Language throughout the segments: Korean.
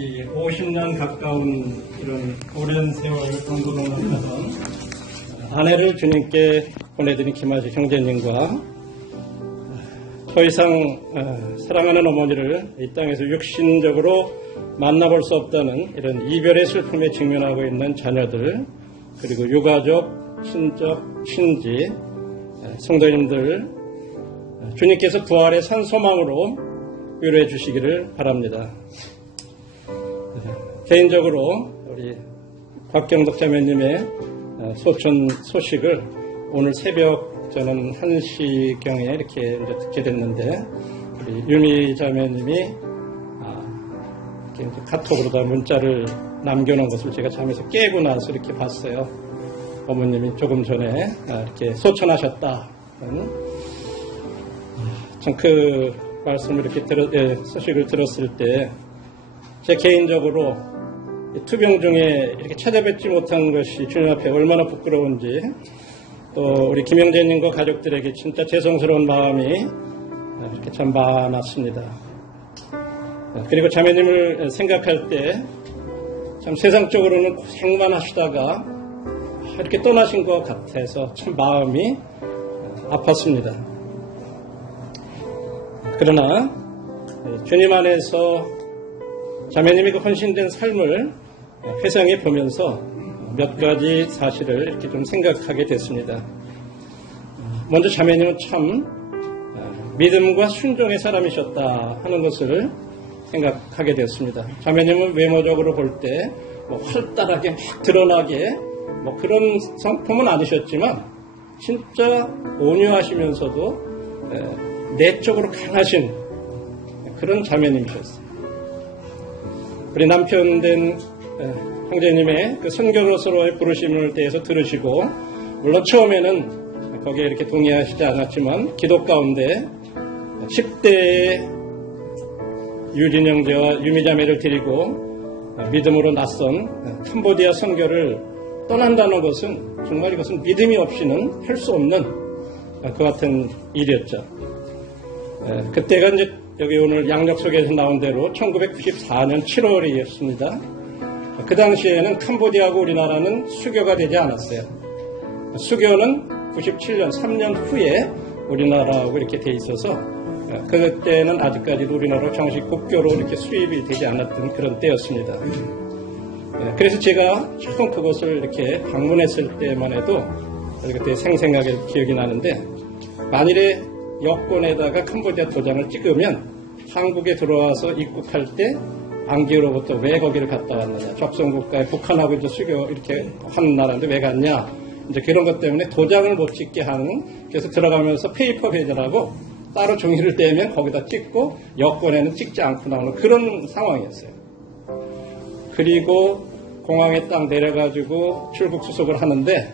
이 50년 가까운 이런 오랜 세월을 동고동락하던 아내를 주님께 보내드린 김아주 형제님과 더 이상 사랑하는 어머니를 이 땅에서 육신적으로 만나볼 수 없다는 이런 이별의 슬픔에 직면하고 있는 자녀들, 그리고 유가족, 친족, 친지, 성도님들, 주님께서 부활의 산 소망으로 위로해 주시기를 바랍니다. 개인적으로 우리 곽경덕 자매님의 소천 소식을 오늘 새벽 저는 1시경에 이렇게 이제 듣게 됐는데, 우리 유미 자매님이 이렇게 카톡으로다 문자를 남겨놓은 것을 제가 잠에서 깨고 나서 이렇게 봤어요. 어머님이 조금 전에 이렇게 소천하셨다. 참 그 말씀을 이렇게 소식을 들었을 때 제 개인적으로 투병 중에 이렇게 찾아뵙지 못한 것이 주님 앞에 얼마나 부끄러운지, 또 우리 김영재님과 가족들에게 진짜 죄송스러운 마음이 이렇게 참 많았습니다. 그리고 자매님을 생각할 때 참 세상적으로는 고생만 하시다가 이렇게 떠나신 것 같아서 참 마음이 아팠습니다. 그러나 주님 안에서 자매님이 그 헌신된 삶을 회상해 보면서 몇 가지 사실을 이렇게 좀 생각하게 됐습니다. 먼저 자매님은 참 믿음과 순종의 사람이셨다 하는 것을 생각하게 됐습니다. 자매님은 외모적으로 볼 때 활달하게 막 드러나게 그런 성품은 아니셨지만 진짜 온유하시면서도 내적으로 강하신 그런 자매님이셨어요. 우리 남편 된 형제님의 그 선교로서의 부르심을 대해서 들으시고, 물론 처음에는 거기에 이렇게 동의하시지 않았지만 기도 가운데 10대의 유진 형제와 유미 자매를 데리고 믿음으로 낯선 캄보디아 선교를 떠난다는 것은 정말 이것은 믿음이 없이는 할 수 없는 그 같은 일이었죠. 그때가 이제 여기 오늘 양력 속에서 나온 대로 1994년 7월이었습니다. 그 당시에는 캄보디아하고 우리나라는 수교가 되지 않았어요. 수교는 97년 3년 후에 우리나라하고 이렇게 돼 있어서 그때는 아직까지도 우리나라 정식 국교로 이렇게 수입이 되지 않았던 그런 때였습니다. 그래서 제가 처음 그것을 이렇게 방문했을 때만 해도 그때 생생하게 기억이 나는데, 만일에 여권에다가 캄보디아 도장을 찍으면 한국에 들어와서 입국할 때 안기로부터 왜 거기를 갔다 왔느냐, 적성국가에 북한하고 이제 수교 이렇게 하는 나라인데 왜 갔냐, 이제 그런 것 때문에 도장을 못 찍게 하는, 그래서 들어가면서 페이퍼 배제라고 따로 종이를 떼면 거기다 찍고 여권에는 찍지 않고 나오는 그런 상황이었어요. 그리고 공항에 딱 내려가지고 출국 수속을 하는데,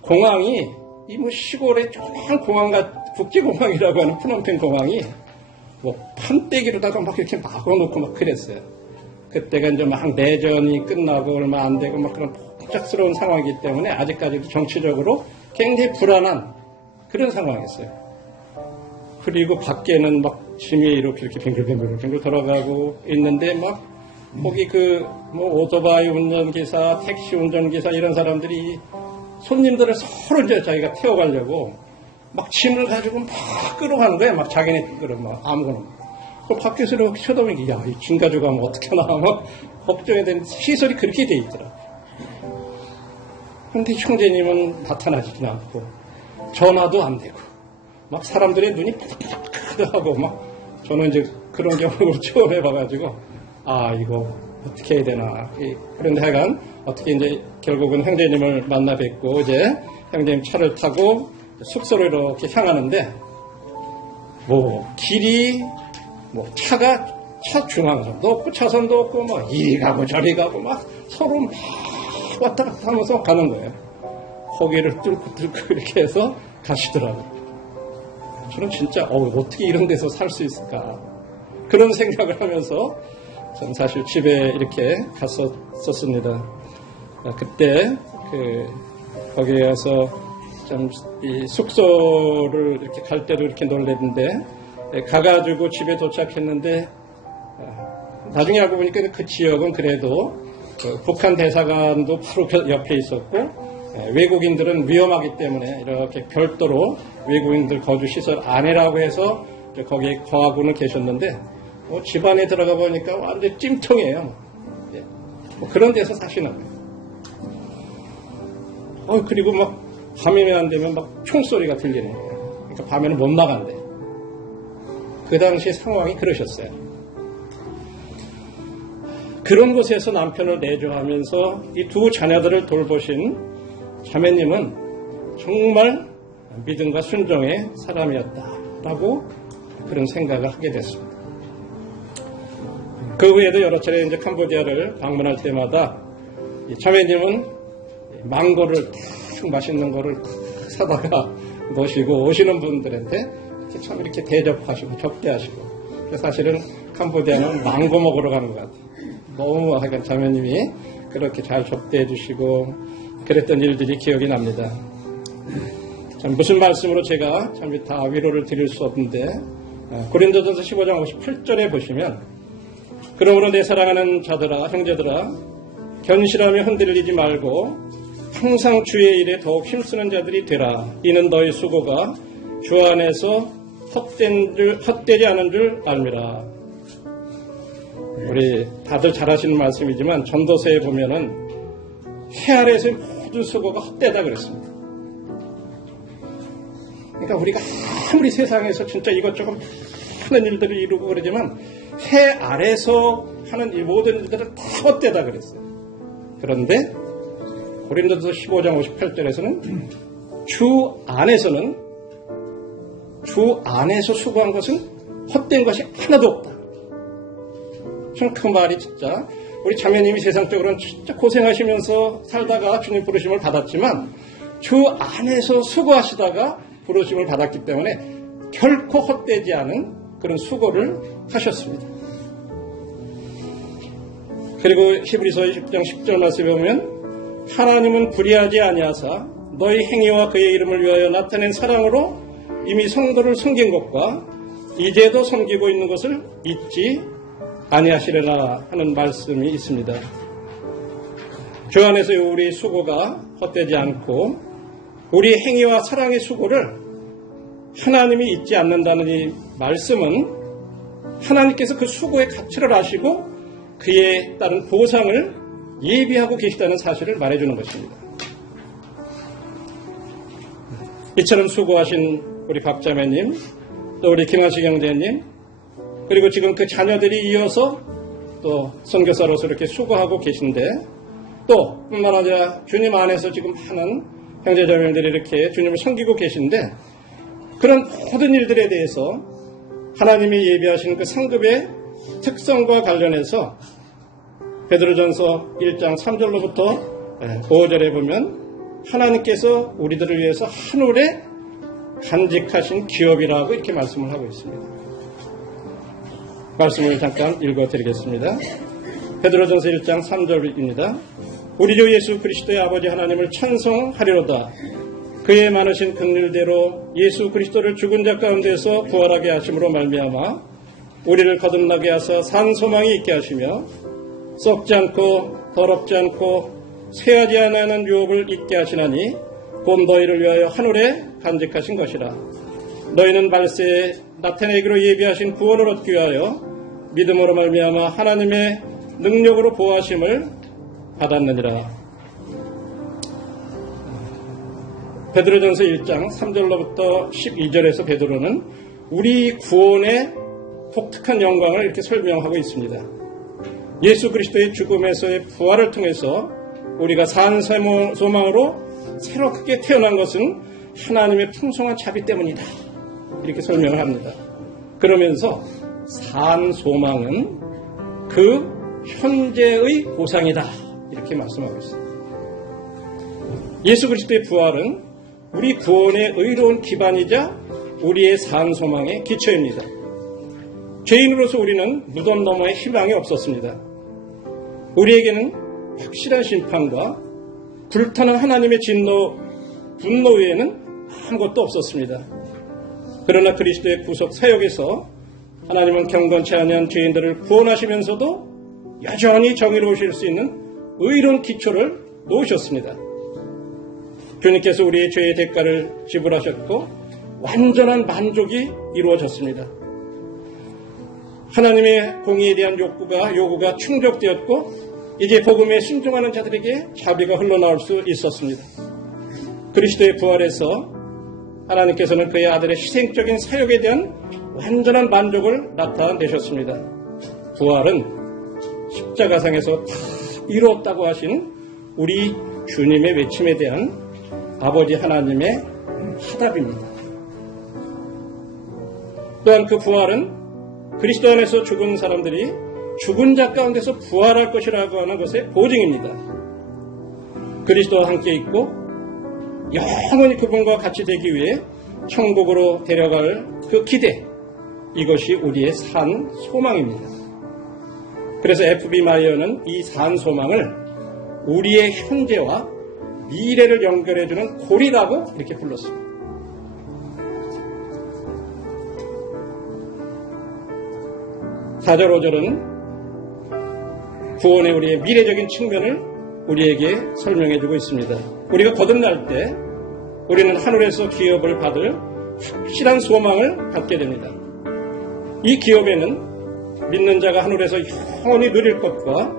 공항이 이 시골의 조그만 공항 국제공항이라고 하는 프놈펜 공항이 판때기로다가 막 이렇게 막아놓고 막 그랬어요. 그때가 이제 막 내전이 끝나고 얼마 안 되고 막 그런 복잡스러운 상황이기 때문에 아직까지도 정치적으로 굉장히 불안한 그런 상황이었어요. 그리고 밖에는 막 짐이 이렇게 빙글빙글 돌아가고 있는데, 막 거기 오토바이 운전기사, 택시 운전기사 이런 사람들이 손님들을 서로 이제 자기가 태워가려고 막 짐을 가지고 막 끌어가는 거야. 막 자기네 막 아무거나. 그 밖에서 이렇게 쳐다보니까, 야, 이 짐 가져가면 어떻게 나와? 막 걱정이 되는 시설이 그렇게 돼 있더라. 근데 형제님은 나타나지도 않고, 전화도 안 되고, 막 사람들의 눈이 푸득푸득하고 막, 저는 이제 그런 경험을 처음 해봐가지고, 이거 어떻게 해야 되나. 그런데 하여간 어떻게 이제 결국은 형제님을 만나 뵙고, 이제 형제님 차를 타고 숙소로 이렇게 향하는데, 길이, 차 중앙선도 없고 차선도 없고, 이리 가고 저리 가고, 막 서로 막 왔다 갔다 하면서 가는 거예요. 거기를 뚫고 이렇게 해서 가시더라고요. 저는 진짜, 어떻게 이런 데서 살 수 있을까. 그런 생각을 하면서 저는 사실 집에 이렇게 갔었습니다. 그때, 거기에 가서 좀 이 숙소를 이렇게 갈 때도 이렇게 놀랬는데, 가가지고 집에 도착했는데 나중에 알고 보니까 그 지역은 그래도 북한 대사관도 바로 옆에 있었고 외국인들은 위험하기 때문에 이렇게 별도로 외국인들 거주 시설 안에라고 해서 거기에 거하고는 계셨는데 집안에 들어가 보니까 완전 찜통이에요. 그런 데서 사시는 거예요. 그리고 막 밤이 안 되면 막 총소리가 들리는 거예요. 그러니까 밤에는 못 나간대. 그 당시 상황이 그러셨어요. 그런 곳에서 남편을 내조하면서 이 두 자녀들을 돌보신 자매님은 정말 믿음과 순종의 사람이었다라고 그런 생각을 하게 됐습니다. 그 후에도 여러 차례 이제 캄보디아를 방문할 때마다 이 자매님은 망고를 딱 맛있는 거를 사다가 놓으시고 오시는 분들한테 참 이렇게 대접하시고 접대하시고 사실은 캄보디아는 망고 먹으러 가는 것 같아요. 너무 하여간 자매님이 그렇게 잘 접대해 주시고 그랬던 일들이 기억이 납니다. 참 무슨 말씀으로 제가 참 다 위로를 드릴 수 없는데 고린도전서 15장 58절에 보시면 그러므로 내 사랑하는 자들아 형제들아 견실하며 흔들리지 말고 항상 주의 일에 더욱 힘쓰는 자들이 되라. 이는 너희 수고가 주 안에서 헛되지 않은 줄 알미라. 우리 다들 잘 아시는 말씀이지만 전도서에 보면은 해 아래에서의 모든 수고가 헛되다 그랬습니다. 그러니까 우리가 아무리 세상에서 진짜 이것저것 많은 일들을 이루고 그러지만 해 아래에서 하는 이 모든 일들은 다 헛되다 그랬어요. 그런데 고린도서 15장 58절에서는 주 안에서 수고한 것은 헛된 것이 하나도 없다. 참 그 말이 진짜 우리 자매님이 세상적으로는 진짜 고생하시면서 살다가 주님 부르심을 받았지만 주 안에서 수고하시다가 부르심을 받았기 때문에 결코 헛되지 않은 그런 수고를 하셨습니다. 그리고 히브리서 10장 10절 말씀에 보면 하나님은 불의하지 아니하사 너희 행위와 그의 이름을 위하여 나타낸 사랑으로 이미 성도를 섬긴 것과 이제도 섬기고 있는 것을 잊지 아니하시려나 하는 말씀이 있습니다. 주 안에서 우리 수고가 헛되지 않고 우리 행위와 사랑의 수고를 하나님이 잊지 않는다는 이 말씀은 하나님께서 그 수고의 가치를 아시고 그에 따른 보상을 예비하고 계시다는 사실을 말해주는 것입니다. 이처럼 수고하신 우리 박자매님, 또 우리 김한식 형제님, 그리고 지금 그 자녀들이 이어서 또 선교사로서 이렇게 수고하고 계신데 또 뿐만 아니라 주님 안에서 지금 많은 형제자매들이 이렇게 주님을 섬기고 계신데 그런 모든 일들에 대해서 하나님이 예비하신 그 상급의 특성과 관련해서 베드로전서 1장 3절로부터 5절에 보면 하나님께서 우리들을 위해서 한올에 간직하신 기업이라고 이렇게 말씀을 하고 있습니다. 말씀을 잠깐 읽어드리겠습니다. 베드로전서 1장 3절입니다. 우리 주 예수 그리스도의 아버지 하나님을 찬송하리로다. 그의 많으신 긍휼대로 예수 그리스도를 죽은 자 가운데서 부활하게 하심으로 말미암아 우리를 거듭나게 하사 산 소망이 있게 하시며 썩지 않고 더럽지 않고 쇠하지 않는 유업을 잊게 하시나니 곧 너희를 위하여 한올에 간직하신 것이라. 너희는 말세에 나타내기로 예비하신 구원을 얻기 위하여 믿음으로 말미암아 하나님의 능력으로 보호하심을 받았느니라. 베드로전서 1장 3절로부터 12절에서 베드로는 우리 구원의 독특한 영광을 이렇게 설명하고 있습니다. 예수 그리스도의 죽음에서의 부활을 통해서 우리가 산 소망으로 새롭게 태어난 것은 하나님의 풍성한 자비 때문이다. 이렇게 설명을 합니다. 그러면서 산 소망은 그 현재의 보상이다. 이렇게 말씀하고 있습니다. 예수 그리스도의 부활은 우리 구원의 의로운 기반이자 우리의 산 소망의 기초입니다. 죄인으로서 우리는 무덤 너머에 희망이 없었습니다. 우리에게는 확실한 심판과 불타는 하나님의 분노 외에는 아무것도 없었습니다. 그러나 그리스도의 구속 사역에서 하나님은 경건치 않은 죄인들을 구원하시면서도 여전히 정의로우실 수 있는 의로운 기초를 놓으셨습니다. 주님께서 우리의 죄의 대가를 지불하셨고 완전한 만족이 이루어졌습니다. 하나님의 공의에 대한 요구가 충족되었고 이제 복음에 순종하는 자들에게 자비가 흘러나올 수 있었습니다. 그리스도의 부활에서 하나님께서는 그의 아들의 희생적인 사역에 대한 완전한 만족을 나타내셨습니다. 부활은 십자가상에서 다 이루었다고 하신 우리 주님의 외침에 대한 아버지 하나님의 화답입니다. 또한 그 부활은 그리스도 안에서 죽은 사람들이 죽은 자 가운데서 부활할 것이라고 하는 것의 보증입니다. 그리스도와 함께 있고 영원히 그분과 같이 되기 위해 천국으로 데려갈 그 기대, 이것이 우리의 산 소망입니다. 그래서 F.B. 마이어는 이 산 소망을 우리의 현재와 미래를 연결해주는 고리라고 이렇게 불렀습니다. 4절 5절은 구원의 우리의 미래적인 측면을 우리에게 설명해주고 있습니다. 우리가 거듭날 때 우리는 하늘에서 기업을 받을 확실한 소망을 갖게 됩니다. 이 기업에는 믿는 자가 하늘에서 영원히 누릴 것과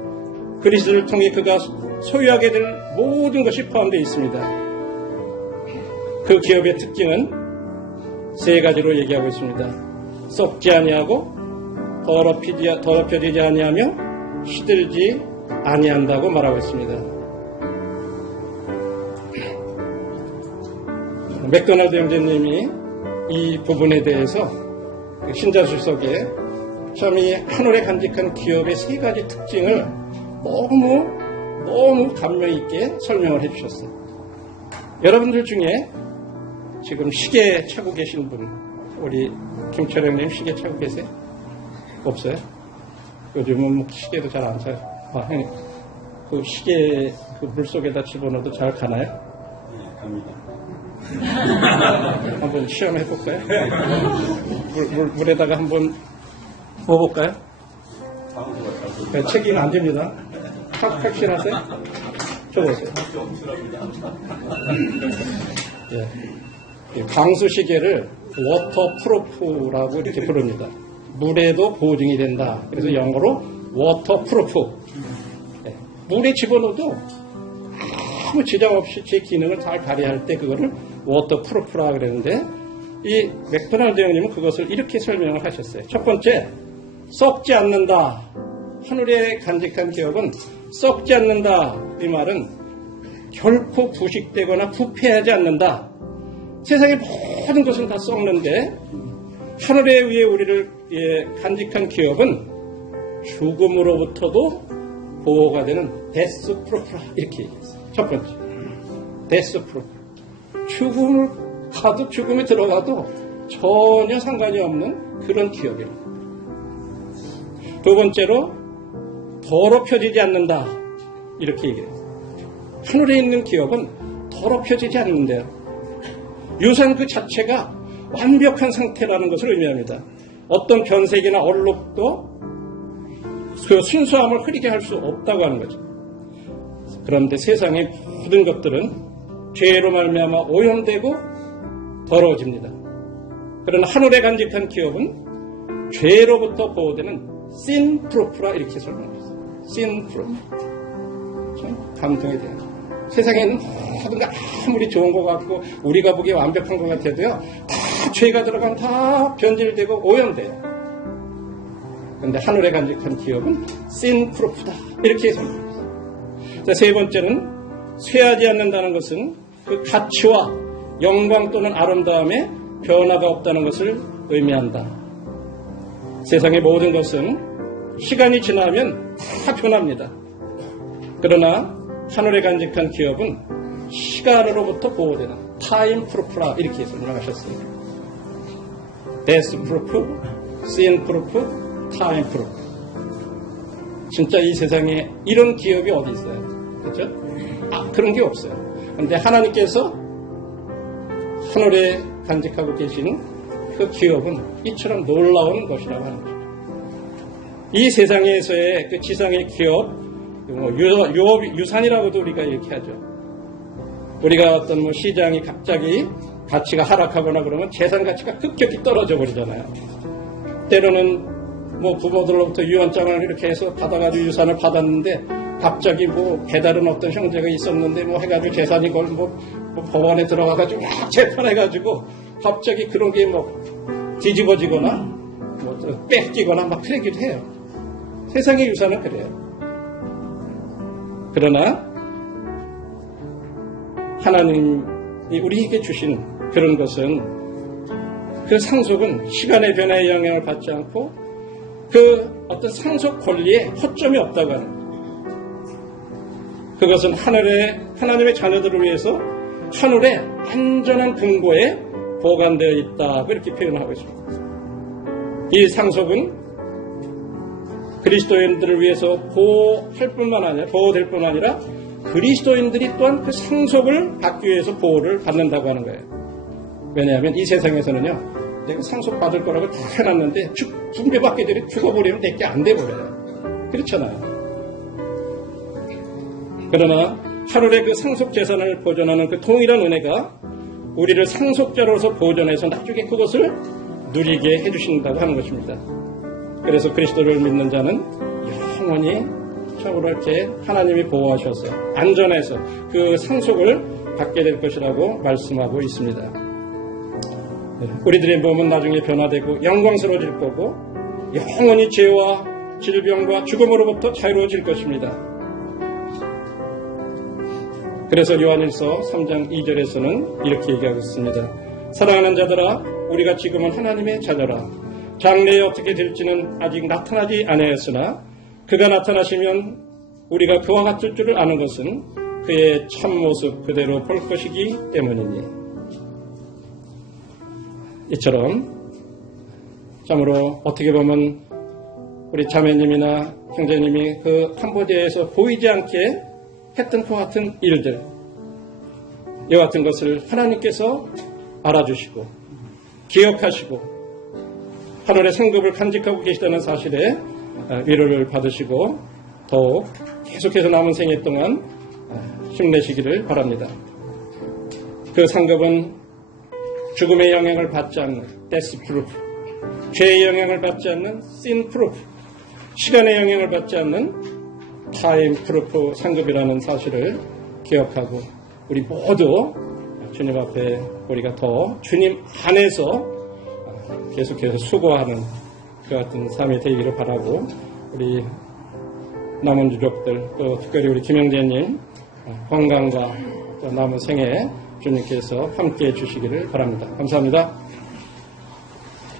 그리스도를 통해 그가 소유하게 될 모든 것이 포함되어 있습니다. 그 기업의 특징은 세 가지로 얘기하고 있습니다. 썩지 아니하고 더럽혀지지 아니하며 시들지 아니한다고 말하고 있습니다. 맥도날드 형제님이 이 부분에 대해서 신자수석에 참 이 하늘에 간직한 기업의 세 가지 특징을 너무 감명 있게 설명을 해주셨어요. 여러분들 중에 지금 시계 차고 계신 분, 우리 김철영님 시계 차고 계세요? 없어요? 요즘은 뭐 시계도 잘 안 차요. 형님, 그 시계 그 물속에다 집어넣어도 잘 가나요? 네, 갑니다. 한번 시험해 볼까요? 물에다가 한번 부어볼까요? 네, 책임 안 됩니다. 확실하세요? 줘보세요. 예. 방수 시계를 워터프루프라고 이렇게 부릅니다. 물에도 보증이 된다. 그래서 영어로 워터프루프. 예. 물에 집어넣어도 아무 지장 없이 제 기능을 잘 발휘할 때 그거를 워터프루프라 그랬는데 이 맥도날드 형님은 그것을 이렇게 설명을 하셨어요. 첫 번째, 썩지 않는다. 하늘에 간직한 기업은 썩지 않는다. 이 말은 결코 부식되거나 부패하지 않는다. 세상의 모든 것은 다 썩는데 하늘에 의해 우리를 간직한 기업은 죽음으로부터도 보호가 되는 데스프루프라 이렇게 얘기했어요. 첫 번째, 데스프루프. 죽음을 가도 죽음에 들어가도 전혀 상관이 없는 그런 기업이에요. 두 번째로 더럽혀지지 않는다 이렇게 얘기해요. 하늘에 있는 기업은 더럽혀지지 않는데요. 유산 그 자체가 완벽한 상태라는 것을 의미합니다. 어떤 변색이나 얼룩도 그 순수함을 흐리게 할 수 없다고 하는 거죠. 그런데 세상의 모든 것들은 죄로 말미암아 오염되고 더러워집니다. 그러나 하늘에 간직한 기업은 죄로부터 보호되는 신프루프라 이렇게 설명했어요. 신프루프. 참 감동에 대한. 세상에는 모든 게 아무리 좋은 것 같고 우리가 보기에 완벽한 것 같아도요. 다 죄가 들어가면 다 변질되고 오염돼요. 그런데 하늘에 간직한 기업은 신프루프다. 이렇게 설명했어요. 자, 세 번째는 쇠하지 않는다는 것은 그 가치와 영광 또는 아름다움에 변화가 없다는 것을 의미한다. 세상의 모든 것은 시간이 지나면 다 변합니다. 그러나 하늘에 간직한 기업은 시간으로부터 보호되는 타임 프루프라 이렇게 설명하셨어요. 데스 프루프, 신 프루프, 타임 프루프. 진짜 이 세상에 이런 기업이 어디 있어요? 그렇죠? 그런 게 없어요. 그런데 하나님께서 하늘에 간직하고 계시는 그 기업은 이처럼 놀라운 것이라고 하는 거죠. 이 세상에서의 그 지상의 기업, 유산이라고도 우리가 이렇게 하죠. 우리가 어떤 시장이 갑자기 가치가 하락하거나 그러면 재산 가치가 급격히 떨어져 버리잖아요. 때로는 부모들로부터 유언장을 이렇게 해서 받아가지고 유산을 받았는데 갑자기 배다른 어떤 형제가 있었는데 해가지고 재산이 걸 법원에 들어가가지고 막 재판해가지고 갑자기 그런 게 뒤집어지거나 뺏기거나 막 그러기도 해요. 세상의 유산은 그래요. 그러나 하나님이 우리에게 주신 그런 것은 그 상속은 시간의 변화에 영향을 받지 않고 그 어떤 상속 권리에 허점이 없다고 하는 거예요. 그것은 하나님의 자녀들을 위해서 하늘의 안전한 근거에 보관되어 있다. 그렇게 표현하고 있습니다. 이 상속은 그리스도인들을 위해서 보호될 뿐만 아니라 그리스도인들이 또한 그 상속을 받기 위해서 보호를 받는다고 하는 거예요. 왜냐하면 이 세상에서는요, 내가 상속받을 거라고 다 해놨는데 붕괴받게 되면 죽어버리면 내게 안 돼버려요. 그렇잖아요. 그러나 하늘의 그 상속 재산을 보존하는 그 동일한 은혜가 우리를 상속자로서 보존해서 나중에 그것을 누리게 해주신다고 하는 것입니다. 그래서 그리스도를 믿는 자는 영원히 참으로 이렇게 하나님이 보호하셔서 안전해서 그 상속을 받게 될 것이라고 말씀하고 있습니다. 우리들의 몸은 나중에 변화되고 영광스러워질 거고 영원히 죄와 질병과 죽음으로부터 자유로워질 것입니다. 그래서 요한일서 3장 2절에서는 이렇게 얘기하고 있습니다. 사랑하는 자들아, 우리가 지금은 하나님의 자녀라. 장래에 어떻게 될지는 아직 나타나지 않았으나 그가 나타나시면 우리가 그와 같을 줄을 아는 것은 그의 참모습 그대로 볼 것이기 때문이니. 이처럼 참으로 어떻게 보면 우리 자매님이나 형제님이 그 캄보디아에서 보이지 않게 했던 그 같은 일들, 이와 같은 것을 하나님께서 알아주시고 기억하시고 하늘의 상급을 간직하고 계시다는 사실에 위로를 받으시고 더욱 계속해서 남은 생애 동안 힘내시기를 바랍니다. 그 상급은 죽음의 영향을 받지 않는 데스 프루프, 죄의 영향을 받지 않는 신 프루프, 시간의 영향을 받지 않는 타임 프루프 상급이라는 사실을 기억하고 우리 모두 주님 앞에 우리가 더 주님 안에서 계속해서 수고하는 그 같은 삶이 되기를 바라고 우리 남은 유족들 또 특별히 우리 김영재님 건강과 또 남은 생애 주님께서 함께해 주시기를 바랍니다. 감사합니다.